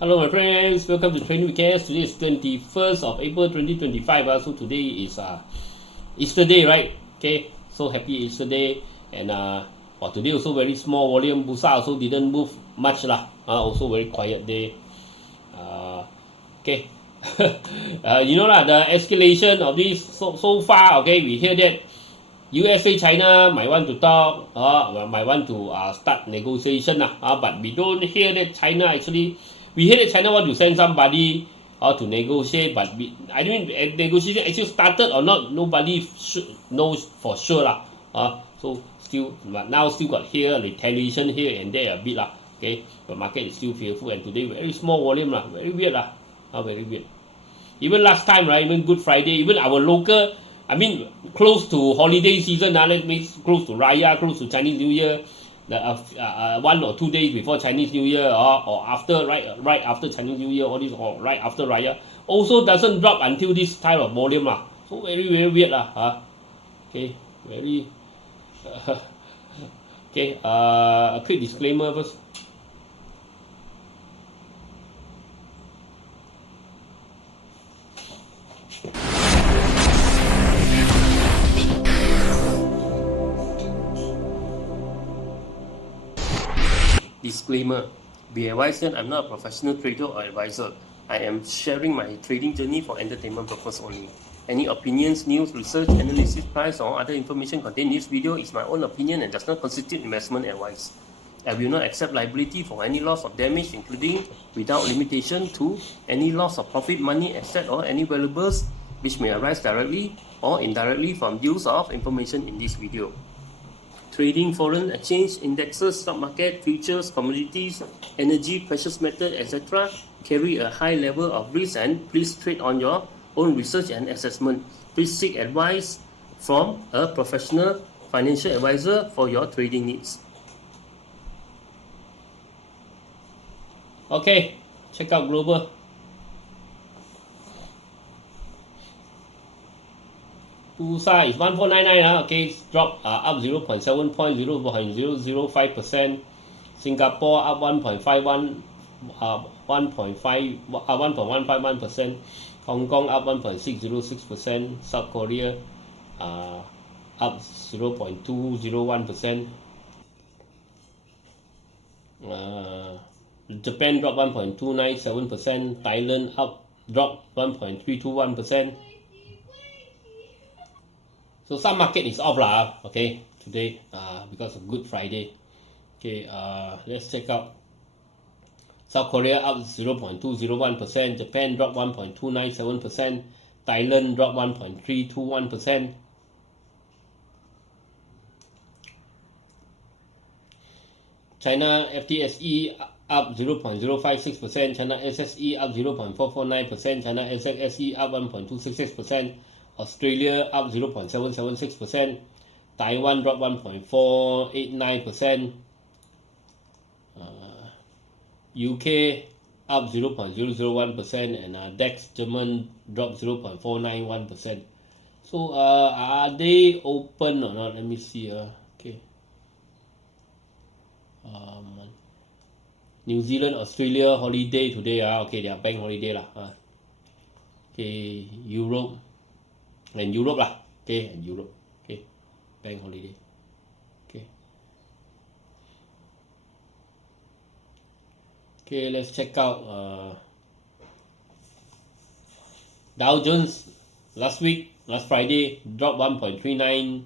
Hello my friends, welcome to Training with KS. Today is 21st of April 2025. So today is Easter Day, right? Okay, so happy Easter Day. And today also very small volume. Bursa also didn't move much lah. Also very quiet day. Okay. You know lah, the escalation of this so far, okay, we hear that USA China might want to talk, might want to start negotiation but we don't hear that China actually. We hear that China want to send somebody to negotiate, but I mean negotiation actually started or not, nobody knows for sure lah. So still, but now still got here retaliation here and there a bit lah. Okay, the market is still fearful, and today very small volume lah, very weird lah, very weird. Even last time, right? Even Good Friday, even our local, I mean close to holiday season, let's make close to Raya, close to Chinese New Year. 1 or 2 days before Chinese New Year or after right after Chinese New Year, all this, or right after Raya, also doesn't drop until this type of volume lah. So very weird lah. Okay, very okay. A quick disclaimer first. Disclaimer: be advised that I'm not a professional trader or advisor. I am sharing my trading journey for entertainment purpose only. Any opinions, news, research, analysis, price, or other information contained in this video is my own opinion and does not constitute investment advice. I will not accept liability for any loss or damage, including, without limitation to, any loss of profit, money, asset, or any valuables which may arise directly or indirectly from use of information in this video. Trading foreign exchange, indexes, stock market, futures, commodities, energy, precious metal, etc. carry a high level of risk, and please trade on your own research and assessment. Please seek advice from a professional financial advisor for your trading needs. Okay, check out global. Bursa is 1499, okay, drop up 0.7 point, 0.005%. Singapore up 1.51%. Hong Kong up 1.606%. South Korea up 0.201%. Japan dropped 1.297%. Thailand dropped 1.321%. So some market is off lah, okay, today because of Good Friday. Okay, let's check out. South Korea up 0.201%, Japan dropped 1.297%, Thailand dropped 1.321%. China FTSE up 0.056%, China SSE up 0.449%, China SXSE up 1.266%. Australia up 0.776%, Taiwan dropped 1.489%, UK up 0.001%, and DAX German dropped 0.491%. So are they open or not? Let me see. Okay. New Zealand, Australia holiday today. Okay, they are bank holiday lah. Okay, Europe. And Europe lah, okay, and Europe, okay, bank holiday, okay. Okay, let's check out Dow Jones last Friday dropped 1.329%,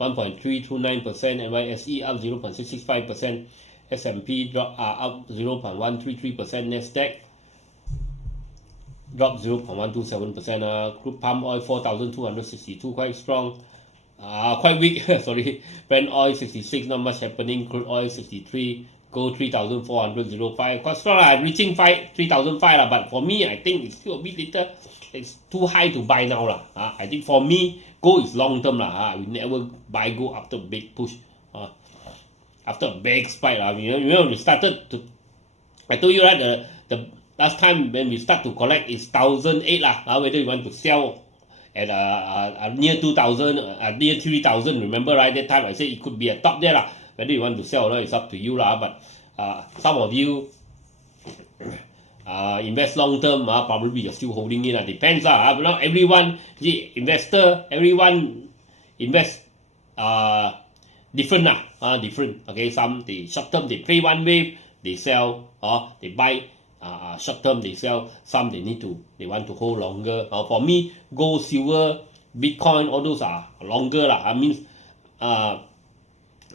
NYSE up 0.665%, S&P drop up 0.133%, Nasdaq dropped 0.127%. Crude palm oil 4,262, quite strong, quite weak. Sorry. Brent oil 66, not much happening. Crude oil 63, gold 3,405, quite strong reaching 3,005 but for me I think it's still a bit little. It's too high to buy now lah. I think for me gold is long term lah. We never buy gold after a big push, after a big spike lah. You know we started to. I told you right, the last time when we start to collect is 1,008 lah. Whether you want to sell at near 2,000, near 3,000. Remember right? That time I said it could be a top there lah. Whether you want to sell or not, it's up to you lah. But some of you invest long term, probably you're still holding it. Depends. But not everyone, the investor, everyone invest different. Different. Okay, some they short term they play one wave, they sell, or they buy short term, they sell. Some they want to hold longer. For me, gold, silver, Bitcoin, all those are longer. I mean,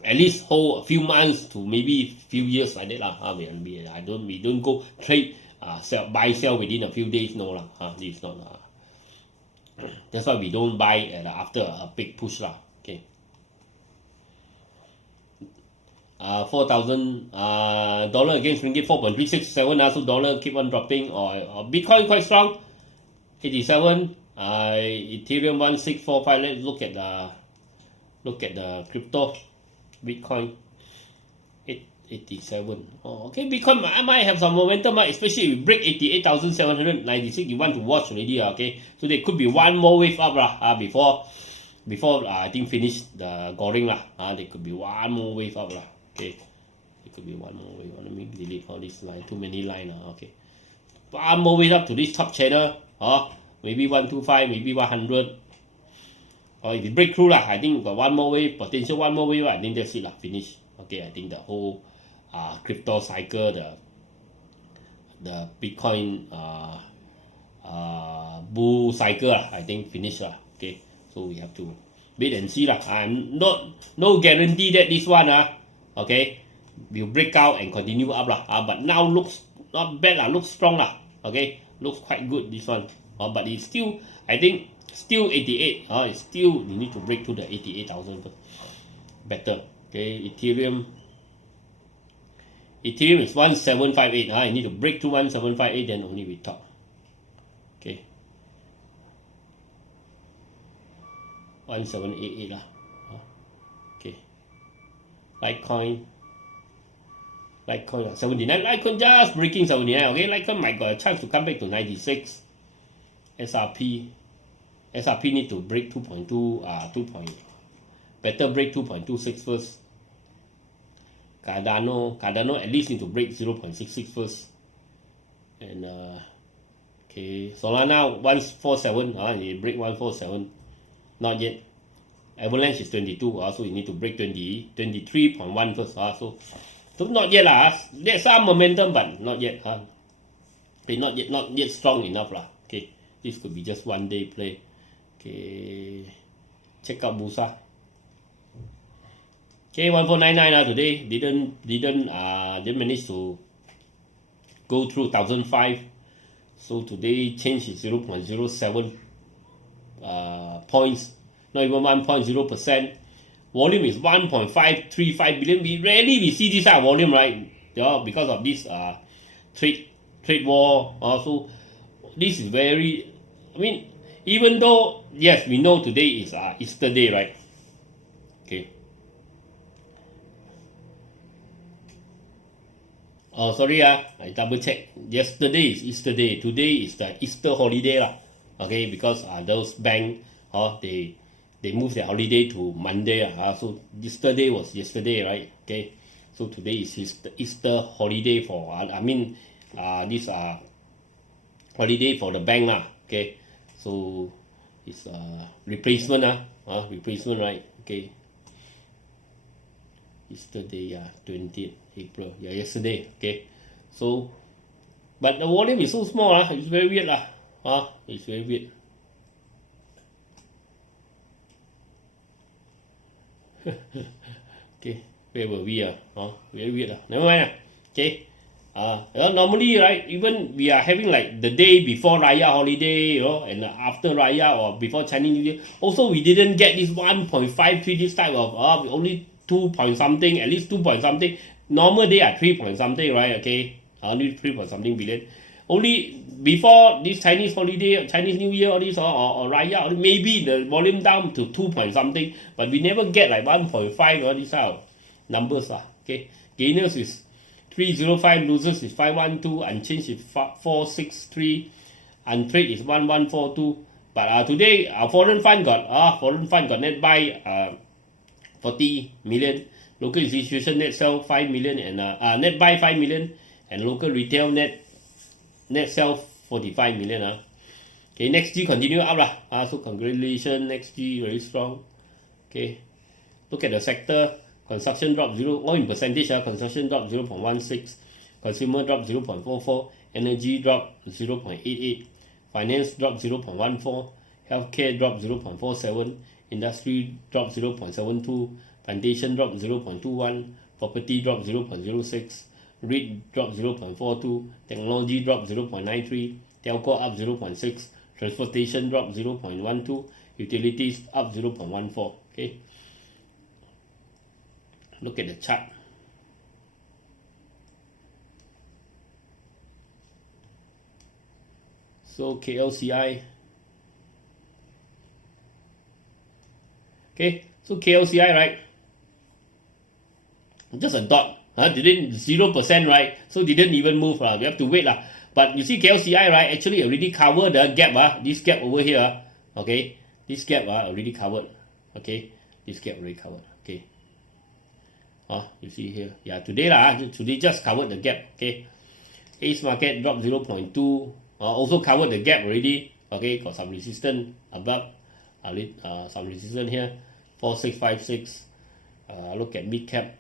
at least hold a few months to maybe few years like that. We don't go trade, buy, sell within a few days. No this is not. That's why we don't buy after a big push Okay. 4,000 dollar against ringgit 4.367. So dollar keep on dropping, or Bitcoin quite strong, 87. Ethereum 1645. Let's look at the crypto. Bitcoin 87. Okay, Bitcoin might have some momentum, especially if we break 88,796. You want to watch already. Okay, so there could be one more wave up before I think finish the goring there could be one more wave up Okay, it could be one more wave. Let me delete all this line, too many line Okay, one more wave up to this top channel. Maybe 125, maybe 100. Or if you break through I think got one more wave, potential one more wave. I think that's it finish. Okay, I think the whole crypto cycle, the Bitcoin bull cycle I think finish Okay, so we have to wait and see I'm no guarantee that this one okay will break out and continue up but now looks not bad looks strong okay, looks quite good this one. But it's still, I think, still 88. It's still, you need to break to the 88,000 better. Okay, Ethereum is 1758. You need to break to 1758, then only we talk. Okay, 1788 Okay, Litecoin 79. Litecoin just breaking 79. Okay, Litecoin might got a chance to come back to 96. SRP need to break 2.2 better break 2.26 first. Cardano at least need to break 0.66 first. And okay, Solana 147. You break 147, not yet. Avalanche is 22. So you need to break 23.1 first. So not yet there's some momentum, but not yet. Not yet strong enough Okay. This could be just one day play. Okay, check out Bursa. Okay, 1499 today didn't manage to go through 1,005. So today change is 0.07 points, not even 1.0%. Volume is 1.535 billion. We rarely see this kind of volume, right? Because of this trade war. Also, this is very, even though, yes, we know today is Easter day, right? Okay. Sorry, I double check. Yesterday is Easter day. Today is the Easter holiday Okay, because those bank they moved their holiday to Monday so yesterday was yesterday, right? Okay, so today is Easter holiday for this holiday for the bank Okay, so it's replacement replacement, right? Okay, yesterday 20th April, yesterday. Okay, so but the volume is so small it's very weird it's very weird. Okay, where were we very weird never mind Okay, normally, right, even we are having like the day before Raya holiday, and after Raya or before Chinese New Year, also we didn't get this 1.53, this type of only 2 point something, at least 2 point something. Normal day at 3 point something, right? Okay, only 3 point something billion. Only before this Chinese holiday, Chinese New Year, all this or Raya, maybe the volume down to 2 point something, but we never get like 1.5 or this type of numbers Okay, gainers is 305, losers is 512, unchanged is 463, untrade is 1142. But today our foreign fund got net buy 40 million, local institution net sell 5 million, and net buy 5 million, and local retail net net sell 45 million. Okay, next G continue up lah. So congratulations, next G very strong. Okay, look at the sector. Construction drop 0, all in percentage. Construction drop 0.16, consumer drop 0.44, energy drop 0.88, finance drop 0.14, healthcare drop 0.47, industry drop 0.72, plantation drop 0.21, property drop 0.06, REIT drop 0.42, technology drop 0.93, telco up 0.6, transportation drop 0.12, utilities up 0.14. Okay, look at the chart. So KLCI. Okay, so KLCI, right? Just a dot. Didn't 0%, right? So didn't even move. We have to wait. But you see KLCI, right? Actually already covered the gap. This gap over here. Okay, this gap already covered. Okay, this gap already covered. Okay. You see here. Yeah, today today just covered the gap. Okay. Ace market dropped 0.2. Also covered the gap already. Okay, got some resistance above. Some resistance here. 4656. Look at mid cap.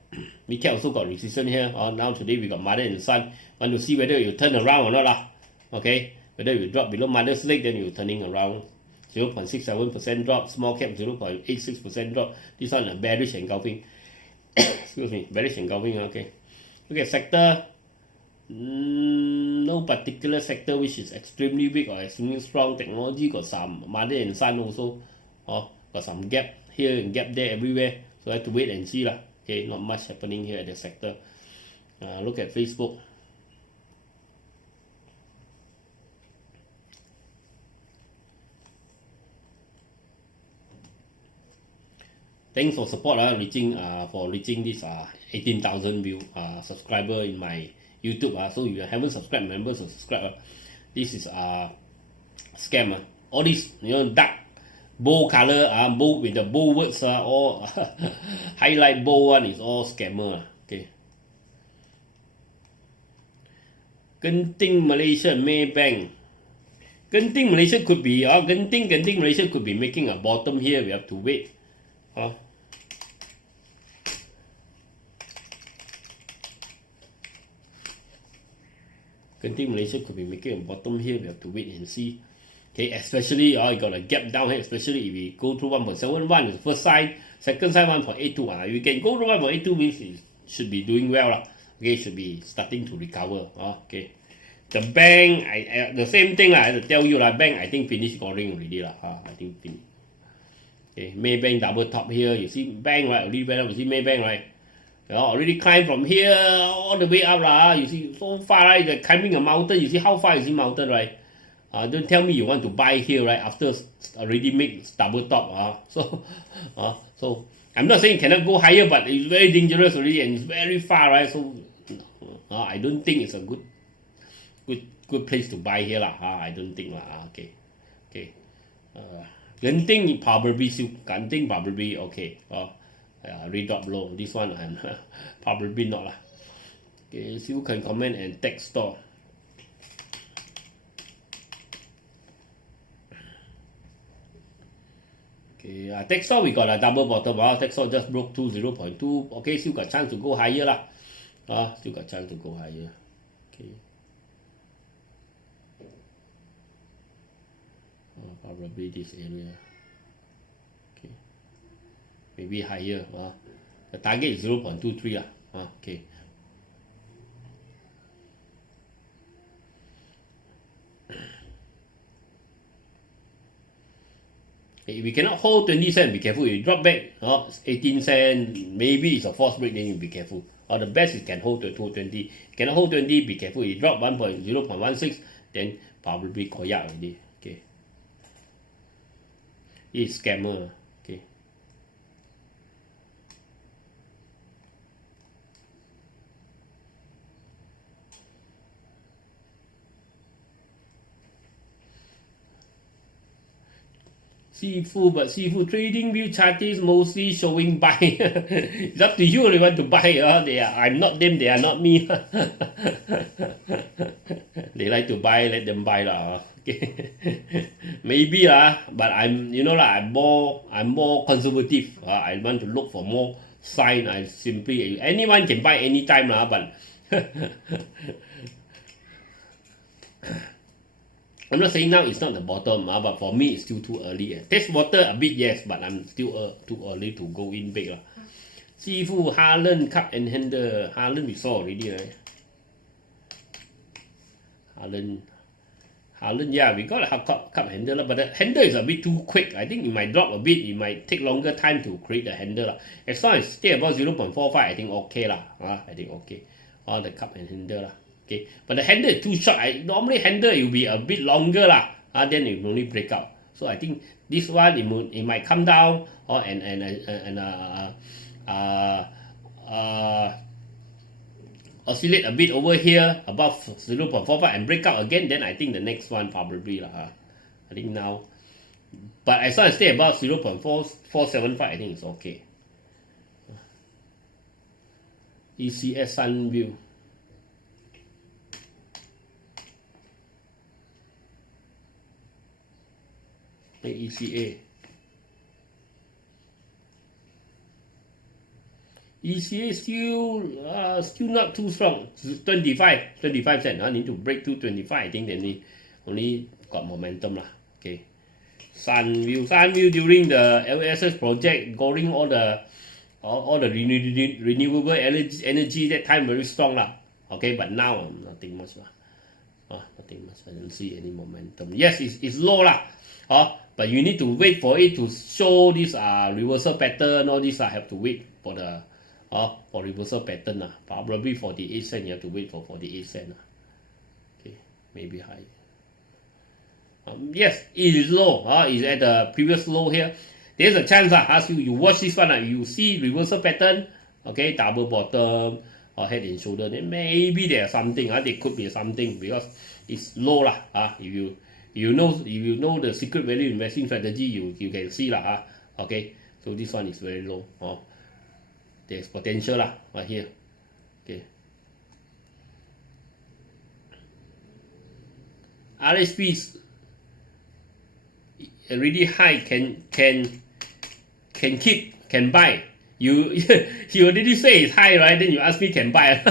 Mid cap also got resistance here. Now today we got mother and son. Want to see whether you turn around or not. Okay, whether you drop below mother's leg, then you're turning around. 0.67% drop. Small cap 0.86% drop. This one a bearish engulfing. Excuse me, bearish engulfing. Okay, look at sector. No particular sector which is extremely weak or extremely strong. Technology got some mother and son also. Got some gap here and gap there everywhere. So I have to wait and see. Okay, not much happening here at the sector. Look at Facebook. Thanks for support for reaching this 18,000 view subscriber in my YouTube. So if you haven't subscribed, members will subscribe. This is scam. All this dark bold color bold with the bold words all highlight bold one is all scammer. Okay. Genting Malaysia, Maybank. Genting Malaysia could be Genting Malaysia could be making a bottom here. We have to wait. Genting Malaysia could be making a bottom here. We have to wait and see. Okay, especially you got a gap down here, especially if we go through 1.71 is the first sign, second sign 1.82. If we can go to 1.82 means it should be doing well. Okay, should be starting to recover. Okay. The bank, the same thing I have to tell you bank I think finished scoring already. I think finished. Okay, Maybank double top here. You see bank right, already went up. You see Maybank right? Already climbed from here all the way up. You see so far right, they're climbing a mountain. You see how far is the mountain right? Don't tell me you want to buy here right after already make double top. So I'm not saying you cannot go higher, but it's very dangerous already and it's very far right. So I don't think it's a good place to buy here I don't think Okay. Genting probably still. Genting probably okay. Redrop low. This one and probably not Okay, still can comment and Techstore. Okay, Techstore we got a double bottom. Techstore just broke 0.2. Okay, still got chance to go higher still got chance to go higher. Okay. Probably this area. Okay. Maybe higher. The target is 0.23 Okay. If we cannot hold 20 cents, be careful. If you drop back 18 cents, maybe it's a false break, then you be careful. The best is can hold to 20. Cannot hold 20, be careful. If you drop 0.16, then probably koyak already. Okay. It's scammer. Okay. But seafood trading view chart is mostly showing buy. It's up to you if you want to buy. I'm not them, they are not me. They like to buy, let them buy lah. Okay. Maybe lah, but I'm I'm more conservative. I want to look for more sign. I simply anyone can buy anytime lah, but I'm not saying now it's not the bottom, but for me it's still too early. Test water a bit yes, but I'm still too early to go in big. Seafood, Harlan, cup and handle. Harlan we saw already, right? Harlan, yeah, we got a cup handle, but the handle is a bit too quick. I think it might drop a bit. It might take longer time to create the handle. As long as stay above 0.45, I think okay lah. I think okay. The cup and handle lah. Okay, but the handle is too short. Normally handle it will be a bit longer lah. Then it will only break out. So I think this one it might come down oscillate a bit over here above 0.45 and break out again. Then I think the next one probably lah. I think now, but as long as stay above 0.475, I think it's okay. ECS Sunview. ECA still not too strong. 25 cents. Need to break to 25. I think they only got momentum lah. Okay. Sunview during the LSS project, going all the renewable energy that time very strong lah. Okay, but now nothing much lah. Nothing much. I don't see any momentum. Yes, it's low lah. But you need to wait for it to show this reversal pattern. All this have to wait for the for reversal pattern. Probably 48 cents. You have to wait for 48 cents. Okay, maybe high. Yes, it is low. It's at the previous low here. There's a chance ask you watch this one. You see reversal pattern. Okay, double bottom or head and shoulder. Then maybe there's something. There could be something because it's low lah. If you know the secret value investing strategy, you can see lah. Okay, so this one is very low. There's potential lah right here. Okay. RSPs already high, can buy. You already say it's high, right? Then you ask me can buy,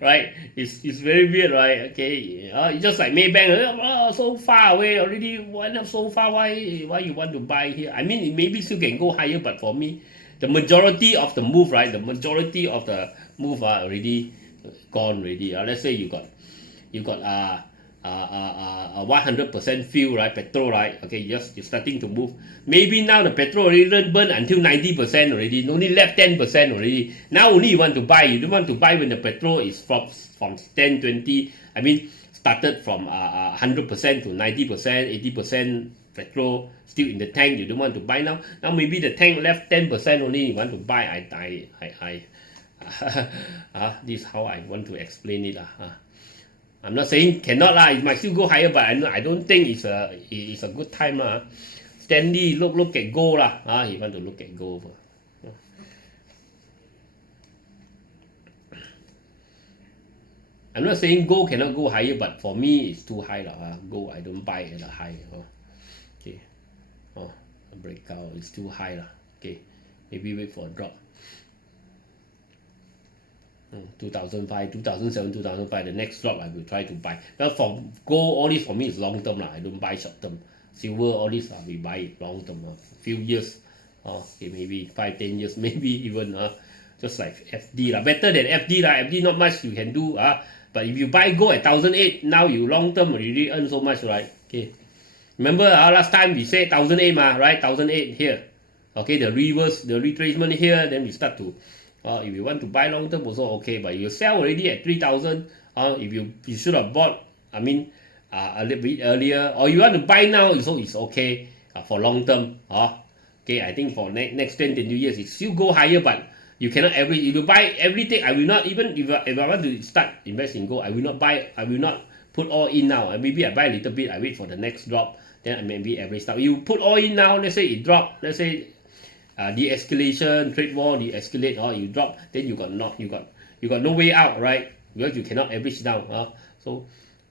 right? It's very weird, right? Okay, it's just like Maybank, so far away already, went up so far. Why you want to buy here? I mean, it maybe still can go higher, but for me, the majority of the move, right? The majority of the move are already gone already. Let's say you got 100% fuel, right? Petrol, right? Okay, you're starting to move. Maybe now the petrol already burned until 90% already. Only left 10% already. Now only you want to buy. You don't want to buy when the petrol is from 10, 20. I mean, started from 100% to 90%, 80% petrol still in the tank. You don't want to buy now. Now maybe the tank left 10% only. You want to buy. This is how I want to explain it. I'm not saying cannot lah. It might still go higher, but I don't think it's a good time lah. Stanley, look at gold lah. You want to look at gold. I'm not saying gold cannot go higher, but for me it's too high lah. Gold I don't buy at a high. Okay. Breakout it's too high lah. Okay. Maybe wait for a drop. 2005, 2007, 2005, the next drop I will try to buy. But for gold, all this for me is long term lah. I don't buy short term. Silver, all this we buy long term, few years, okay, maybe 5-10 years, maybe even just like FD lah. Better than FD lah. FD not much you can do. But if you buy gold at 1,008, now you long term already earn so much, right? Okay. Remember last time we said 1,008 right? 1,008 here. Okay, the retracement here, then we start to. If you want to buy long term also okay, but you sell already at 3,000. If you should have bought, I mean, a little bit earlier, or you want to buy now, so it's okay for long term. Okay, I think for next 10-20 years, it still go higher, but you cannot If you buy everything, I will not even if I want to start invest in gold, I will not put all in now, and maybe I buy a little bit, I wait for the next drop, then I maybe average out. You put all in now, let's say it drop, let's say de-escalation, trade war, de-escalate, or you drop, then you got no way out, right? Because you cannot average down. So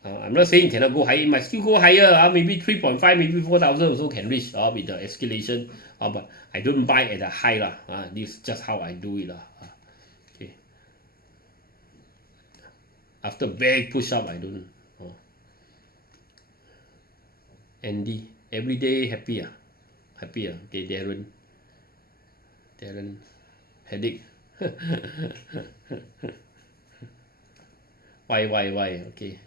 I'm not saying you cannot go higher, it might still go higher, maybe 3.5, maybe 4,000 also can reach with the escalation, but I don't buy at a high lah. This is just how I do it lah. Okay. After big push up, I don't. Andy, every day happy happy Okay, Darren, headache. Why? Okay.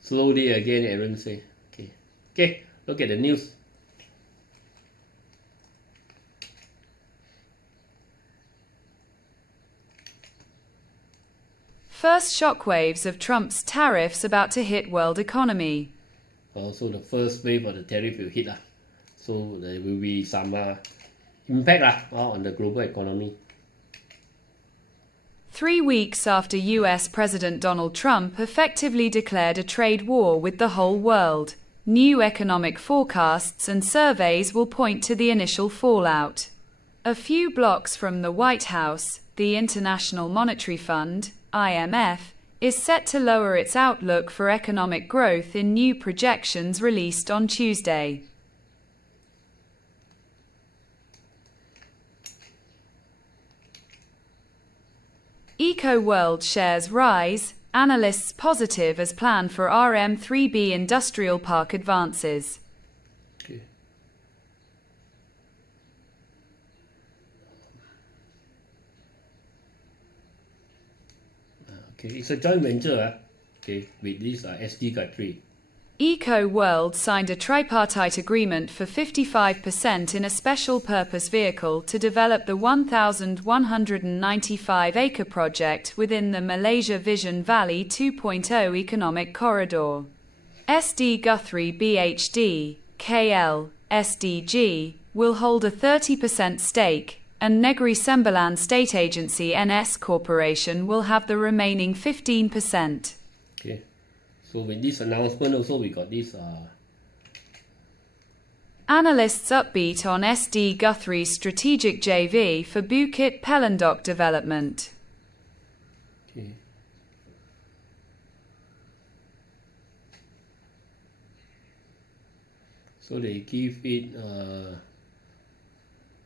Slowly again, Aaron say. Okay. Look at the news. First shockwaves of Trump's tariffs about to hit world economy. So the first wave of the tariff will hit. So there will be some impact on the global economy. 3 weeks after US President Donald Trump effectively declared a trade war with the whole world, new economic forecasts and surveys will point to the initial fallout. A few blocks from the White House, the International Monetary Fund, IMF, is set to lower its outlook for economic growth in new projections released on Tuesday. ECOWLD shares rise, analysts positive as plan for RM3B Industrial Park advances. Okay, it's a joint venture with this SD GUTHRIE. ECOWLD signed a tripartite agreement for 55% in a special purpose vehicle to develop the 1,195-acre project within the Malaysia Vision Valley 2.0 economic corridor. SD GUTHRIE BHD, KLSE, will hold a 30% stake, and Negeri Sembilan State Agency NS Corporation will have the remaining 15%. Okay. So with this announcement also we got this Analysts upbeat on SD GUTHRIE's strategic JV for Bukit Pelendok development. Okay. So they give it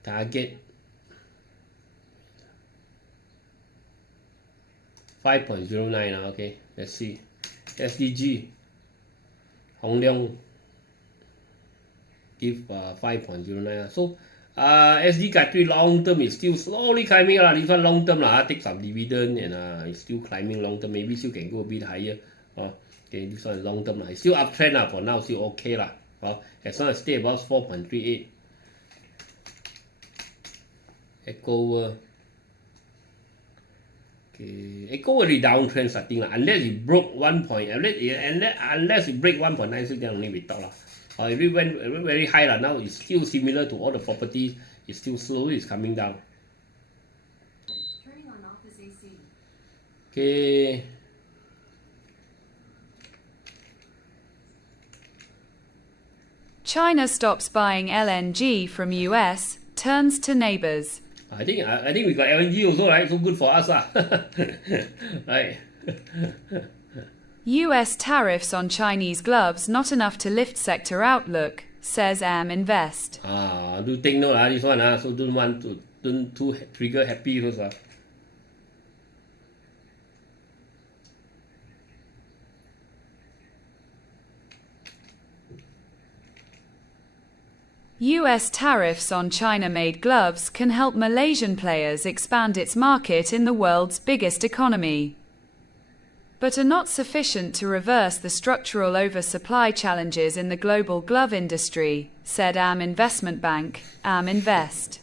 target 5.09 okay, let's see. SDG Hong Leong give 5.09. So SD GUTHRIE long term is still slowly climbing. This one long term take some dividend and it's still climbing long term. Maybe still can go a bit higher. Okay, this one is long term. It's still uptrend for now, still okay as long as stay above 4.38. ECOWLD. Okay, ECOWLD downtrend starting unless it broke 1 point, unless it break 1.96, then only we talk if it went very high now, it's still similar to all the properties. It's still slowly coming down. Turning on office AC. Okay. China stops buying LNG from US, turns to neighbors. I think we got LNG also, right? So good for us, right? US tariffs on Chinese gloves not enough to lift sector outlook, says AM Invest. Do take note this one, so don't too trigger happy first. US tariffs on China-made gloves can help Malaysian players expand its market in the world's biggest economy, but are not sufficient to reverse the structural oversupply challenges in the global glove industry, said AM Investment Bank, AM Invest.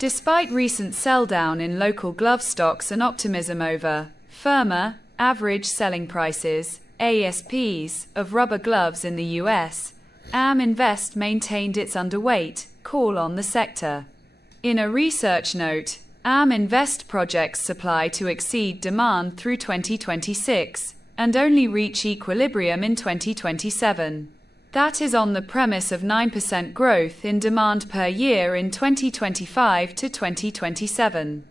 Despite recent sell-down in local glove stocks and optimism over firmer average selling prices, ASPs, of rubber gloves in the US, AM Invest maintained its underweight call on the sector. In a research note, AM Invest projects supply to exceed demand through 2026, and only reach equilibrium in 2027. That is on the premise of 9% growth in demand per year in 2025 to 2027,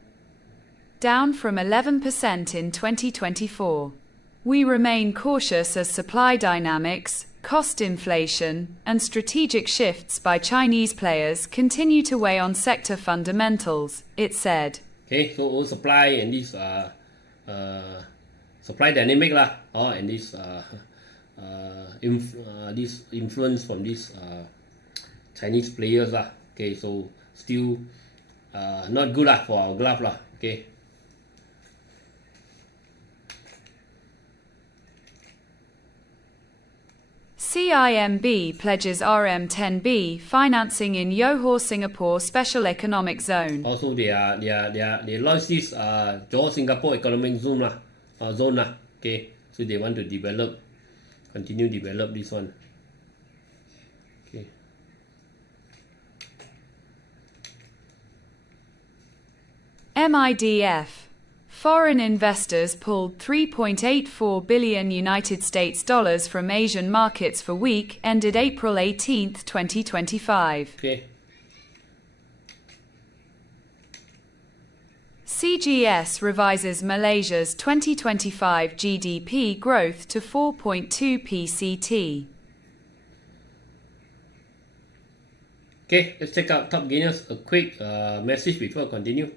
down from 11% in 2024. We remain cautious as supply dynamics, cost inflation, and strategic shifts by Chinese players continue to weigh on sector fundamentals, it said. Okay, so supply and this supply dynamic lah, and this this influence from these Chinese players lah. Okay, so still not good lah for our glove lah. Okay. CIMB pledges RM10B financing in Johor Singapore Special Economic Zone. Also, they launched this Johor Singapore Economic Zone lah, Okay, so they want to continue develop this one. Okay. MIDF. Foreign investors pulled $3.84 billion United States dollars from Asian markets for week ended April 18, 2025. Okay. CGS revises Malaysia's 2025 GDP growth to 4.2 PCT. Okay, let's check out top gainers. A quick message before I continue.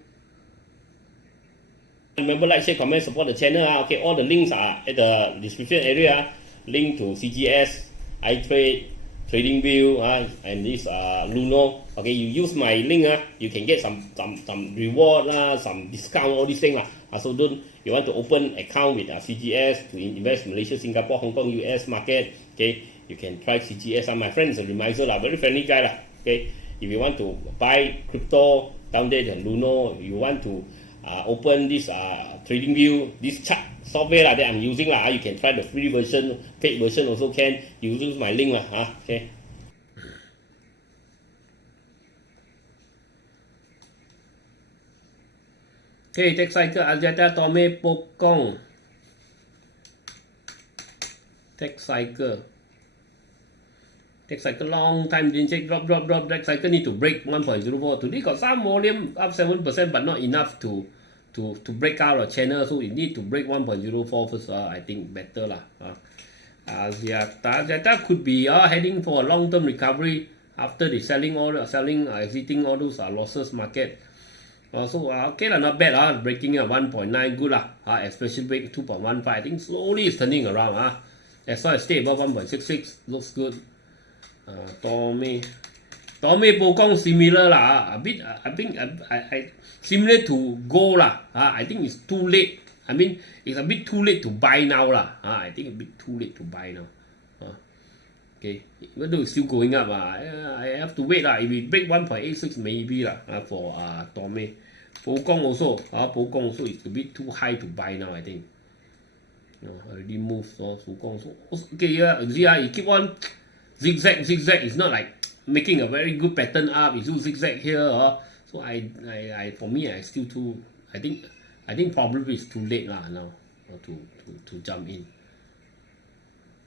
Remember, like, share, comment, support the channel. Okay, all the links are at the description area. Link to CGS, iTrade, TradingView, and this Luno. Okay, you use my link, you can get some reward, some discount, all these things. So you want to open account with CGS to invest Malaysia, Singapore, Hong Kong, US market. Okay, you can try CGS. My friend is a remiser, very friendly guy. Okay, if you want to buy crypto down there, the Luno, you want to open this TradingView, this chart software that I'm using, you can try the free version, paid version also can. You use my link. Okay. Okay, Techstore, Axiata, Tome, Pokong. Techstore, long time didn't check, drop. Techstore need to break 1.04. Today got some volume up 7%, but not enough to break out a channel. So it need to break 1.04 first. I think better lah. Axiata could be heading for a long-term recovery after the exiting all those losses market. So okay lah, not bad breaking at 1.9 good lah. Especially break 2.15. I think slowly it's turning around. As long as stay above 1.66 looks good. Tome Pokong similar lah. A bit I think I similar to gold lah. I think it's too late. I mean, it's a bit too late to buy now lah. I think a bit too late to buy now. Okay, even though it's still going up, I have to wait lah. If it break 1.86 maybe lah. For Tome Pokong also, it's a bit too high to buy now. I think. Already moved. So Pokong so okay. Yeah, it keep on zigzag. It's not like making a very good pattern up. It's too zigzag here. So for me, I still too. I think probably it's too late lah now to jump in.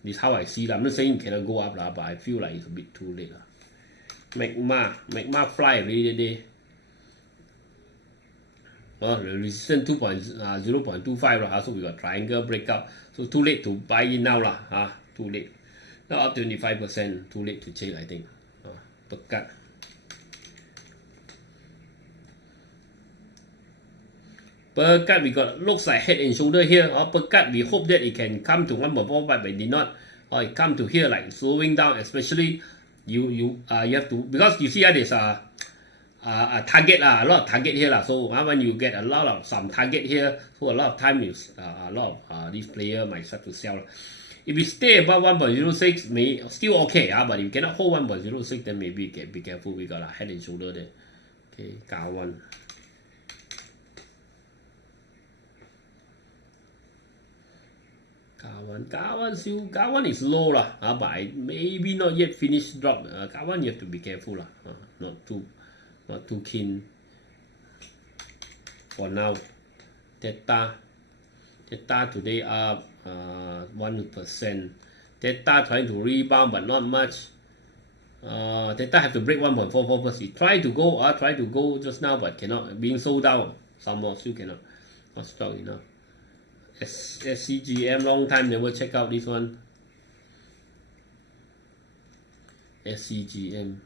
This is how I see it. I'm not saying it cannot go up lah, but I feel like it's a bit too late lah. Magma fly already today. The resistance 0.25 lah. So we got triangle breakout. So too late to buy in now lah. Too late. Now up 25%. Too late to change, I think. Pekat. Pekat, we got looks like head and shoulder here. Pekat, we hope that it can come to 1.45, but it did not. It come to here like slowing down. Especially you have to, because you see there's a target a lot of target here So when you get a lot of some target here, so a lot of time is a lot of these players might start to sell. If we stay above 1.06, may still okay, but if you cannot hold 1.06, then maybe be careful. We got a head and shoulder there. Okay, KAWAN. KAWAN is low lah, but maybe not yet finished drop. KAWAN you have to be careful lah, not too keen for now. Theta, Theta today up 1%. Theta trying to rebound but not much. Theta have to break 1.44 first. It try to go just now but cannot. Being sold down. Some more still cannot. Not strong enough. SCGM long time never check out this one. SCGM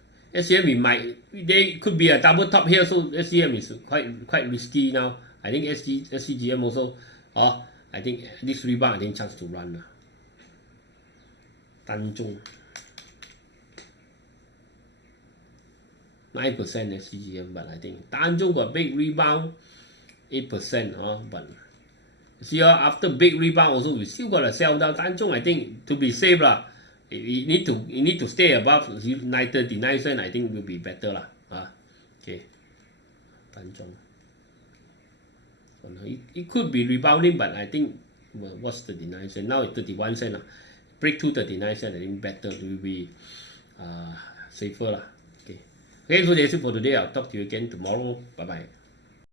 they could be a double top here, so SCGM is quite risky now. I think SCGM also. I think this rebound I think chance to run. Tanjung 9% SCGM, but I think Tanjung got big rebound 8%. But see after big rebound also we still got to sell down. Tanjung I think to be safe lah. You need to stay above 939 cent. I think will be better lah. Okay. Tanjung. So it could be rebounding, but I think what's 39 cent now? It's 31 cent lah. Break to 39 cent. I think better will be safer lah. Okay. So that's it for today. I'll talk to you again tomorrow. Bye bye.